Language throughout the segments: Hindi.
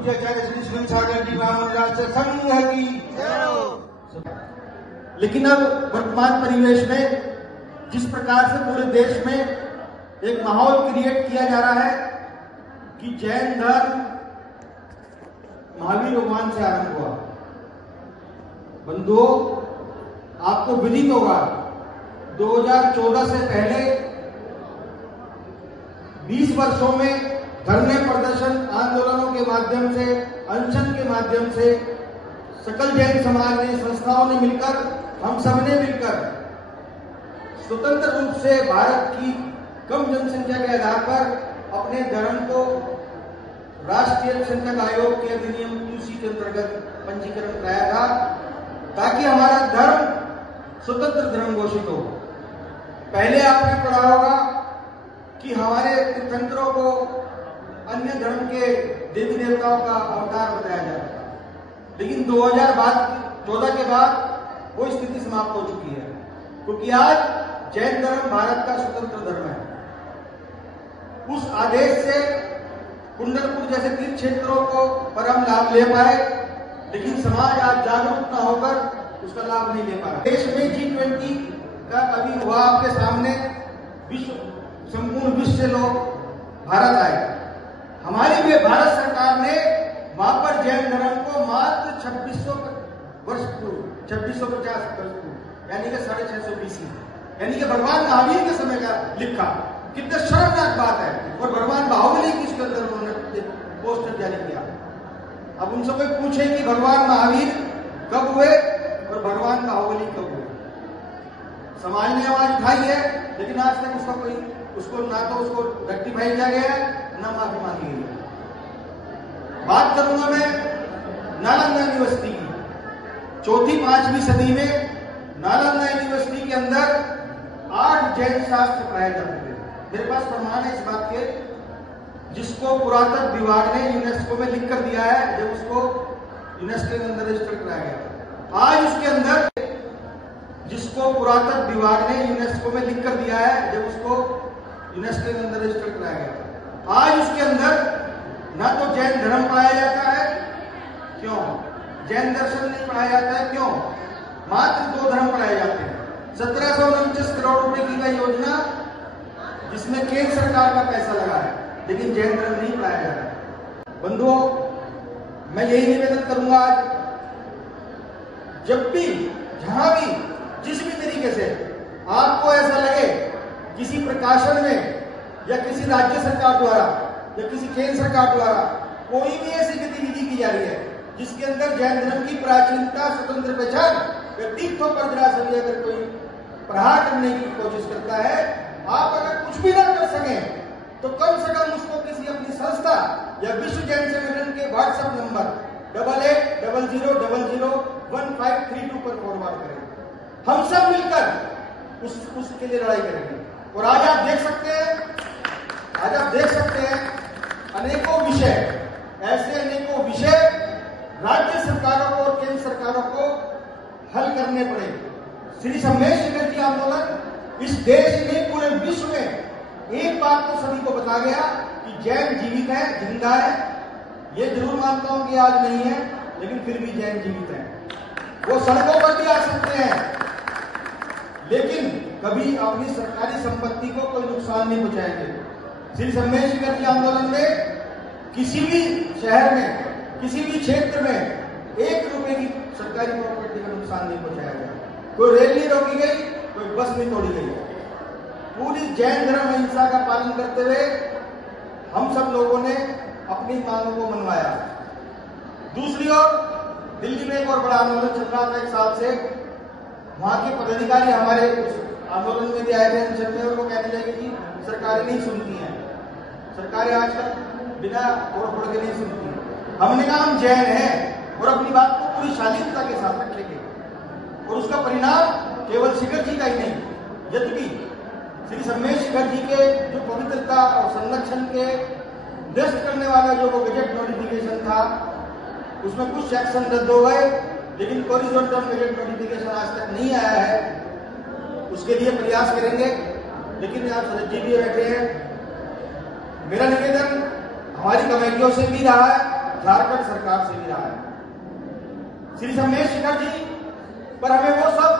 पूज्य आचार्य श्री शिव सागर जी महाराज संघ की। लेकिन अब वर्तमान परिवेश में जिस प्रकार से पूरे देश में एक माहौल क्रिएट किया जा रहा है कि जैन धर्म महावीर भगवान से आरंभ हुआ। बंधुओं, आपको विदित होगा 2014 से पहले 20 वर्षों में धरने, प्रदर्शन, आंदोलनों के माध्यम से, अनशन के माध्यम से सकल जैन समाज ने, संस्थाओं ने मिलकर, हम सब ने मिलकर स्वतंत्र रूप से भारत की कम जनसंख्या के आधार पर अपने धर्म को राष्ट्रीय अल्पसंख्यक आयोग के अधिनियम 2C के अंतर्गत पंजीकरण कराया था, ताकि हमारा धर्म स्वतंत्र धर्म घोषित हो। पहले आपने पढ़ा होगा कि हमारे तीर्थंकरों को अन्य धर्म के देवी देवताओं का अवतार बताया जाता है, लेकिन 2014 के बाद वो स्थिति समाप्त हो चुकी है, क्योंकि आज जैन धर्म भारत का स्वतंत्र धर्म है। उस आदेश से कुंडलपुर जैसे तीर्थ क्षेत्रों को पर हम लाभ ले पाए, लेकिन समाज आज जागरूक न होकर उसका लाभ नहीं ले पा रहा। देश में G20 का अभी हुआ, आपके सामने संपूर्ण विश्व से लोग भारत आए। हमारी भी भारत सरकार ने वहां पर जैन धर्म को मात्र 2650 वर्ष पूर्व यानी कि 650 BC, यानी कि भगवान महावीर के समय का लिखा। कितना शर्मनाक बात है। और भगवान बाहुबली की इसके अंदर उन्होंने पोस्टर जारी किया। अब उनसे कोई पूछे कि भगवान महावीर कब हुए और भगवान बाहुबली कब हुए, समाज ने आवाज उठाई है, लेकिन आज तक उसको ना तो उसको रेक्टिफाई किया गया है, ना माफी मांगी गई है। बात करूंगा मैं नालंदा यूनिवर्सिटी की। 4वीं-5वीं सदी में नालंदा यूनिवर्सिटी के अंदर 8 जैन शास्त्र पढ़ाए जाते थे। मेरे पास प्रमाण है इस बात के, जिसको पुरातत्व विभाग ने यूनेस्को में लिख कर दिया है, जब उसको यूनेस्को के अंदर रजिस्टर कराया गया। आज उसके अंदर, जिसको पुरातत्व विभाग ने यूनेस्को में लिख कर दिया है, जब उसको यूनेस्को के अंदर रजिस्टर कराया गया, आज उसके अंदर ना तो जैन धर्म पढ़ाया जाता है। क्यों? जैन दर्शन नहीं पढ़ाया जाता है। क्यों? मात्र 2 धर्म पढ़ाए जाते हैं। 1749 करोड़ रुपए की वह योजना, जिसमें केंद्र सरकार का पैसा लगा है, लेकिन जैन धर्म नहीं पढ़ाया जा रहा। बंधुओं, मैं यही निवेदन करूंगा, आज जब भी, जहां भी, जिस भी तरीके से आपको ऐसा लगे किसी प्रकाशन में या किसी राज्य सरकार द्वारा या किसी केंद्र सरकार द्वारा कोई भी ऐसी गतिविधि की जा रही है जिसके अंदर जैन धर्म की प्राचीनता, स्वतंत्र पहचान, व्यक्तित्व पर जरा सा भी अगर कोई प्रहार करने की कोशिश करता है, आप अगर कुछ भी ना कर सके तो कम से कम उसको किसी अपनी संस्था या विश्व जैन संगठन के व्हाट्सएप नंबर 8800001532 पर फॉरवर्ड करें। हम सब मिलकर उसके लिए लड़ाई करेंगे। और आज आप देख सकते हैं अनेकों विषय, ऐसे अनेकों विषय राज्य सरकारों को और केंद्र सरकारों को हल करने पड़े। श्री सम्मेश शिखर आंदोलन इस देश में, पूरे विश्व में एक बात तो सभी को बता गया कि जैन जीवित है, जिंदा है। ये जरूर मानता हूं कि आज नहीं है, लेकिन फिर भी जैन जीवित है। वो सड़कों पर भी आ सकते हैं, लेकिन कभी अपनी सरकारी संपत्ति को कोई नुकसान नहीं पहुंचाएंगे। श्री सम्मेश शिखर आंदोलन में किसी भी शहर में, किसी भी क्षेत्र में 1 रुपए की सरकारी प्रॉपर्टी का नुकसान नहीं पहुंचाया गया। कोई रेल नहीं रोकी गई, कोई बस नहीं तोड़ी गई। पूरी जैन धर्म अहिंसा का पालन करते हुए हम सब लोगों ने अपनी मांगों को मनवाया। दूसरी ओर दिल्ली में एक और बड़ा आंदोलन चल रहा था 1 साल से। वहां के पदाधिकारी हमारे आंदोलन में भी आए थे, अनशन में, और वो कहने लगे कि सरकारें नहीं सुनती हैं, सरकारें आजकल बिना और पढ़ के नहीं सुनती। हमने कहा हम जैन हैं और अपनी बात को पूरी शालीनता के साथ रखेंगे, और उसका परिणाम केवल शिखर जी का ही नहीं, यद्यपि श्री सम्मेश शिखर जी के जो पवित्रता और संरक्षण के नष्ट करने वाला जो वो गजट नोटिफिकेशन था, उसमें कुछ सेक्शन रद्द हो गए, लेकिन हॉरिजॉन्टल गजट नोटिफिकेशन आज तक नहीं आया है। उसके लिए प्रयास करेंगे, लेकिन आप शरद जी भी बैठे हैं। मेरा निवेदन हमारी कमेटियों से भी रहा है झारखंड सरकार से भी रहा है। श्री सम्मेश शेखर जी पर हमें वो सब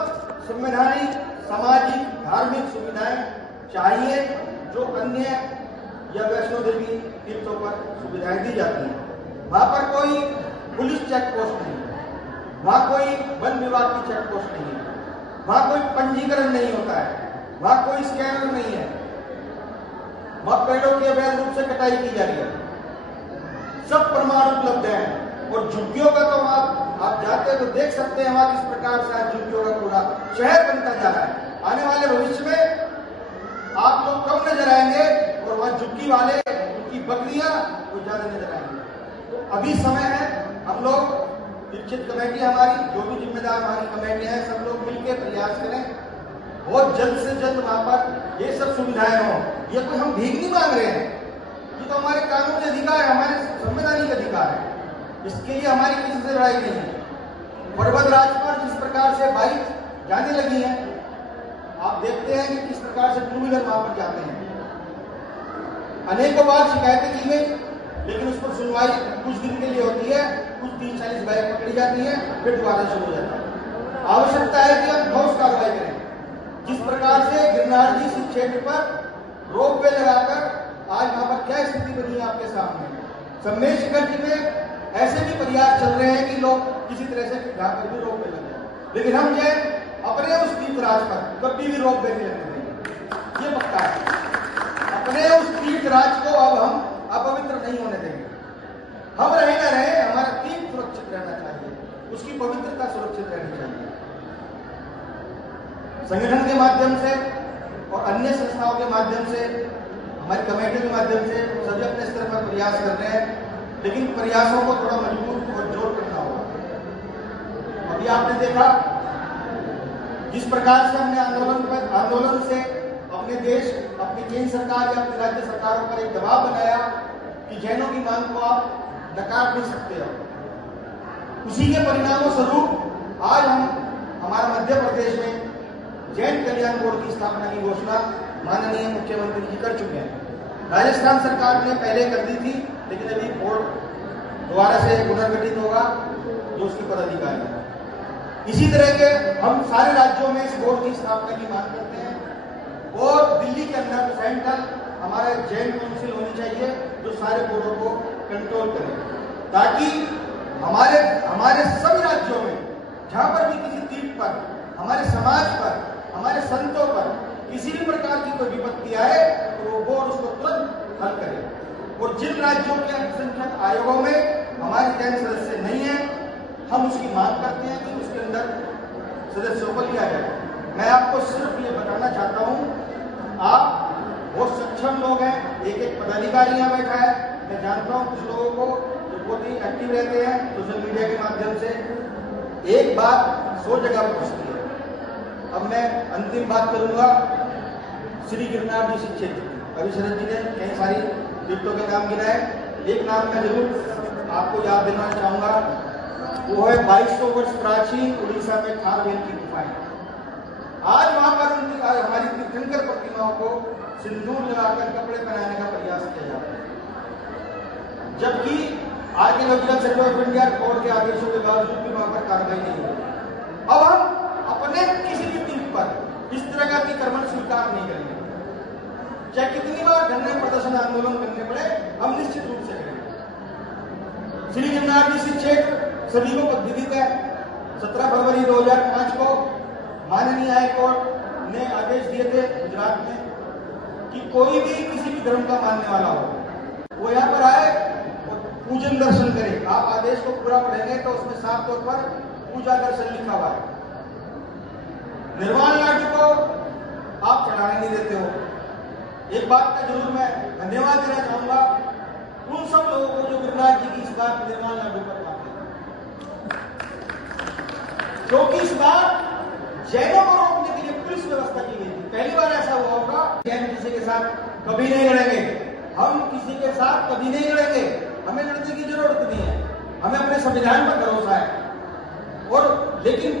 संवैधानिक, सामाजिक, धार्मिक सुविधाएं चाहिए जो अन्य या वैष्णो देवी तीर्थों पर सुविधाएं दी जाती हैं। वहां पर कोई पुलिस चेक पोस्ट नहीं है, वहां कोई वन विभाग की चेक पोस्ट नहीं है, वहां कोई पंजीकरण नहीं होता है, वहां कोई स्कैनर नहीं है, वहां पेड़ों की अवैध रूप से कटाई की जा रही है, सब प्रमाण उपलब्ध है। और झुग्गियों का तो आप जाते तो देख सकते हैं वहां किस प्रकार से आज झुग्गियों का पूरा शहर बनता जा रहा है। आने वाले भविष्य में आप लोग कम नजर आएंगे और वहां झुग्गी वाले, उनकी बकरियां वो ज्यादा नजर आएंगे। तो अभी समय है, हम लोग दीक्षित कमेटी, हमारी जो भी जिम्मेदार हमारी कमेटियां हैं, सब लोग मिलकर प्रयास करें बहुत जल्द से जल्द वहां पर ये सब सुविधाएं हों। ये कोई हम भीख नहीं मांग रहे हैं, ये तो हमारे कानूनी अधिकार है, हमारे संवैधानिक अधिकार है। इसके लिए हमारी किसी से लड़ाई नहीं है। पर्वत राज पर जिस प्रकार से बाइक जाने लगी है, आप देखते हैं कि किस प्रकार से टू व्हीलर वहां पर जाते हैं। अनेकों बार शिकायतें की गई, लेकिन उस पर सुनवाई कुछ दिन के लिए होती है, कुछ 30-40 बाइक पकड़ी जाती है, फिर दोबारा शुरू हो जाता है। आवश्यकता है कि हम ठोस कार्रवाई करें। जिस प्रकार से गिरनार जी इस क्षेत्र पर रोप वे लगाकर आज वहां पर क्या स्थिति बनी है आपके सामने। सम्मेश शेखर जी में ऐसे भी प्रयास चल रहे हैं कि लोग किसी तरह से ढाकर भी रोप वे लग जाए, लेकिन हम जो अपने उस तीर्थराज पर कभी भी रोप वे नहीं लगने देंगे, ये पक्का है। अपने उस तीर्थराज को अब हम अपवित्र नहीं होने देंगे। हम रहे न रहे, हमारा तीर्थ सुरक्षित रहना चाहिए, उसकी पवित्रता सुरक्षित रहनी चाहिए। संगठन के माध्यम से और अन्य संस्थाओं के माध्यम से, हमारी कमेटी के माध्यम से सभी अपने स्तर पर प्रयास कर रहे हैं, लेकिन प्रयासों को थोड़ा मजबूत और जोर करना होगा। अभी आपने देखा जिस प्रकार से हमने आंदोलन से अपने देश, अपनी केंद्र सरकार या अपनी राज्य सरकारों पर एक दबाव बनाया कि जैनों की मांग को आप नकार नहीं सकते हो। उसी के परिणामों स्वरूप आज हमारा मध्य प्रदेश में जैन कल्याण बोर्ड की स्थापना की घोषणा माननीय मुख्यमंत्री जी कर चुके हैं। राजस्थान सरकार ने पहले कर दी थी, लेकिन अभी बोर्ड दोबारा से पुनर्गठित होगा, जो उसके पदाधिकारी है। इसी तरह के हम सारे राज्यों में इस बोर्ड की स्थापना की मांग करते हैं और दिल्ली के अंदर सेंट्रल हमारा जैन काउंसिल होनी चाहिए जो सारे बोर्डों को कंट्रोल करे, ताकि हमारे सभी राज्यों में जहां पर भी किसी तीर्थ पर, हमारे समाज पर, हमारे संतों पर किसी भी प्रकार की कोई विपत्ति आए तो वो बोर्ड उसको तुरंत हल करे। और जिन राज्यों के अल्पसंख्यक आयोगों में हमारे जैन सदस्य नहीं है, हम उसकी मांग करते हैं कि उसके अंदर सदस्यों को लिया जाए। मैं आपको सिर्फ ये बताना चाहता हूँ, आप बहुत सक्षम लोग हैं, एक पदाधिकारी यहाँ बैठा है, मैं जानता हूँ कुछ लोगों को जो बहुत ही एक्टिव रहते हैं सोशल मीडिया के माध्यम से, एक बात 100 जगह पहुँचती है। अब मैं अंतिम बात करूंगा श्री गिरनार जी क्षेत्र की। अभी शरद जी ने कई सारी तीर्थों के नाम गिनाए, एक नाम मैं जरूर आपको याद दिलाना चाहूंगा, वो है 2200 वर्ष प्राचीन उड़ीसा में खारवेल की गुफाएं। आज वहां पर हमारी तीर्थंकर प्रतिमाओं को सिंदूर लगाकर कपड़े पहनाने का प्रयास किया जाता है, जबकि archaeological survey of India court के आदेशों के बावजूद भी वहां पर कार्रवाई नहीं हुई। अब हम अपने किसी भी तीर्थ पर इस तरह का अतिक्रमण स्वीकार नहीं करेंगे, चाहे कितनी बार धरने प्रदर्शन आंदोलन करने पड़े, हम निश्चित रूप से करेंगे। श्री गिरनार जी क्षेत्र सभी को विदित है। 17 फरवरी 2005 को माननीय हाईकोर्ट ने आदेश दिए थे गुजरात में कि कोई भी किसी भी धर्म का मानने वाला हो, वो यहाँ पर आए और पूजन दर्शन करे। आप आदेश को पूरा पढ़ेंगे तो उसमें साफ तौर पर पूजा दर्शन लिखा हुआ है। निर्वाण लाडू को आप चढ़ाने नहीं देते हो। एक बात का जरूर मैं धन्यवाद देना चाहूंगा उन सब लोगों को जो गिरनार जी की इस बार निर्वाण लाडू पर बात है, क्योंकि इस बार जैनों को रोकने के लिए पुलिस व्यवस्था की गई थी। पहली बार ऐसा हुआ होगा, जैन किसी के साथ कभी नहीं लड़ेंगे, हम किसी के साथ कभी नहीं लड़ेंगे, हमें लड़ने की जरूरत नहीं है, हमें अपने संविधान पर भरोसा है। और लेकिन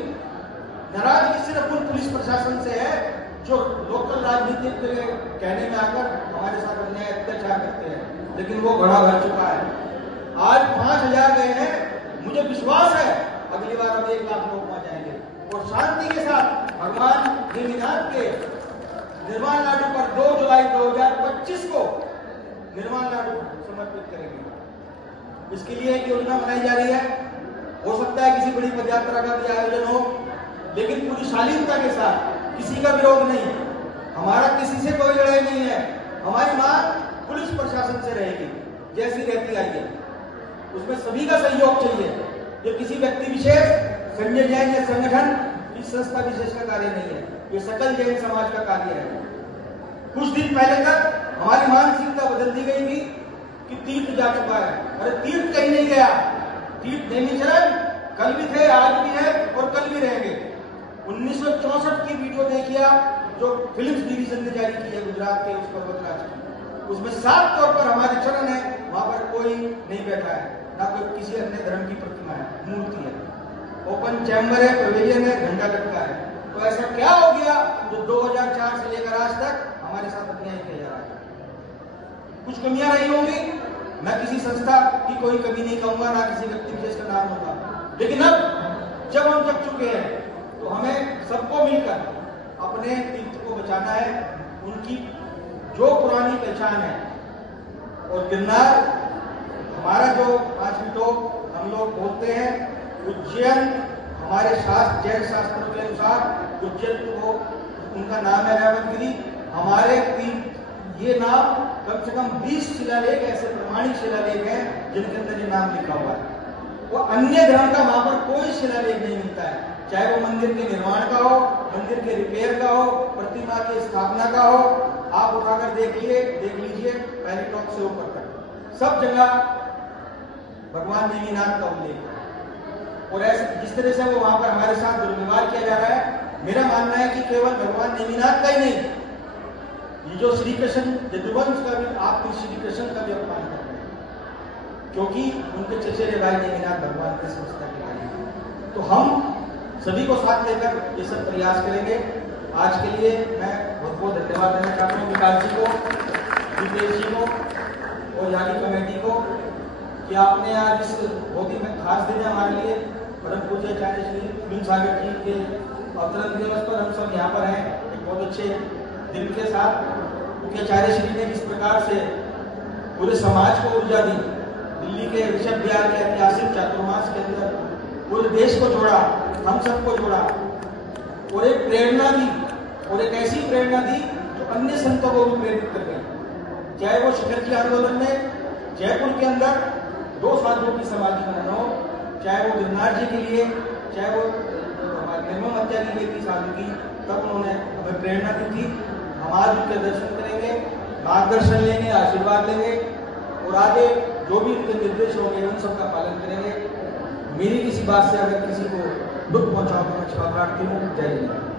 नाराजगी सिर्फ उन पुलिस प्रशासन से है जो लोकल राजनीति के कहने में आकर हमारे साथ अन्याय अत्याचार करते हैं, लेकिन वो घड़ा भर चुका है। आज 5000 गए हैं, मुझे विश्वास है अगली बार हम 1 लाख लोग वहां जाएंगे और शांति के साथ भगवान नेमिनाथ के निर्वाण लाडू पर 2 जुलाई 2025 को निर्वाण लाडू समर्पित करेंगे। इसके लिए एक योजना बनाई जा रही है। हो सकता है किसी बड़ी पदयात्रा का भी आयोजन हो, लेकिन पूरी शालीनता के साथ, किसी का विरोध नहीं, हमारा किसी से कोई लड़ाई नहीं है। हमारी मांग पुलिस प्रशासन से रहेगी जैसी रहती आई है, उसमें सभी का सहयोग चाहिए। ये किसी व्यक्ति विशेष, संजय जैन या संगठन, इस संस्था विशेष का कार्य नहीं है, ये सकल जैन समाज का कार्य है। कुछ दिन पहले तक हमारी मानसिकता बदल दी गई थी कि तीर्थ जा चुका है। अरे तीर्थ कहीं नहीं गया, तीर्थ नैमिषारण्य कल भी थे, आज भी है और कल भी रहेंगे। 1964 की वीडियो देखिए जो फिल्म्स डिवीजन ने जारी की है गुजरात के उस पर्वतराज की, उसमें साफ तौर पर हमारे चरण है, वहां पर कोई नहीं बैठा है, ना कोई किसी अन्य धर्म की प्रतिमा है, मूर्ति है, ओपन चैम्बर है, पवेलियन है, झंडा लटका है। तो ऐसा क्या हो गया जो 2004 से लेकर आज तक हमारे साथ अन्याय किया जा रहा है? कुछ कमियां रही होंगी, मैं किसी संस्था की कोई कमी नहीं कहूंगा, ना किसी व्यक्ति विशेष का नाम होगा, लेकिन अब जब हम जग चुके हैं तो हमें सबको मिलकर अपने तीर्थ को बचाना है, उनकी जो पुरानी पहचान है। और गिरनार हमारा जो 5 मिनट हम लोग बोलते हैं, उज्जैन हमारे शास्त्र, जैन शास्त्रों के अनुसार उज्जैन को उनका नाम है रावणगिरी। हमारे ये नाम कम से कम 20 शिलालेख ऐसे प्रमाणिक शिलालेख हैं जिनके अंदर ये नाम लिखा हुआ है। वो अन्य धर्म का वहां पर कोई शिलालेख नहीं मिलता है, चाहे वो मंदिर के निर्माण का हो, मंदिर के रिपेयर का हो, प्रतिमा की स्थापना का हो। आप उठाकर देख लीजिए पहले टॉप से ऊपर तक सब जगह भगवान नेमिनाथ का उल्लेख है। और ऐसे जिस तरह से वो वहां पर हमारे साथ दुर्व्यवहार किया जा रहा है, मेरा मानना है कि केवल भगवान नेमिनाथ का ही नहीं, ये जो श्री कृष्ण यदुवंश का भी, आप श्री कृष्ण का भी अपमान कर रहे हैं, क्योंकि उनके चचेरे भाई नेमिनाथ भगवान के संस्था के भाई। तो हम सभी को साथ लेकर ये सब प्रयास करेंगे। आज के लिए मैं बहुत बहुत धन्यवाद देना चाहता हूँ विकास जी को, दीपेश जी को और यहाँ की कमेटी को कि आपने आज इस बहुत ही खास दिन है हमारे लिए, परम पूज्य आचार्य श्री बिन सागर जी के अवतरण दिवस पर हम सब यहाँ पर हैं एक बहुत अच्छे दिन के साथ। क्योंकि आचार्य श्री ने किस प्रकार से पूरे समाज को ऊर्जा दी, दिल्ली के ऋषभ विहार के ऐतिहासिक चातुर्मास के अंदर पूरे देश को जोड़ा, हम सबको जोड़ा और एक प्रेरणा दी, और एक ऐसी प्रेरणा दी जो अन्य संतों को भी प्रेरित कर गई। चाहे वो शिखरजी आंदोलन में जयपुर के अंदर 2 साधुओं की समाधि बनाना हो, चाहे वो गिरनार जी के लिए, चाहे वो निर्मम हत्या की गई थी साधु की, तब उन्होंने हमें प्रेरणा दी थी। हम आज उनके दर्शन करेंगे, मार्गदर्शन लेंगे, आशीर्वाद लेंगे और आगे जो भी उनके निर्देश होंगे उन सबका पालन करेंगे। मेरी किसी बात से अगर किसी को दुख पहुंचाओ तो मैं क्षमा प्रार्थी हूँ। जय हिंद।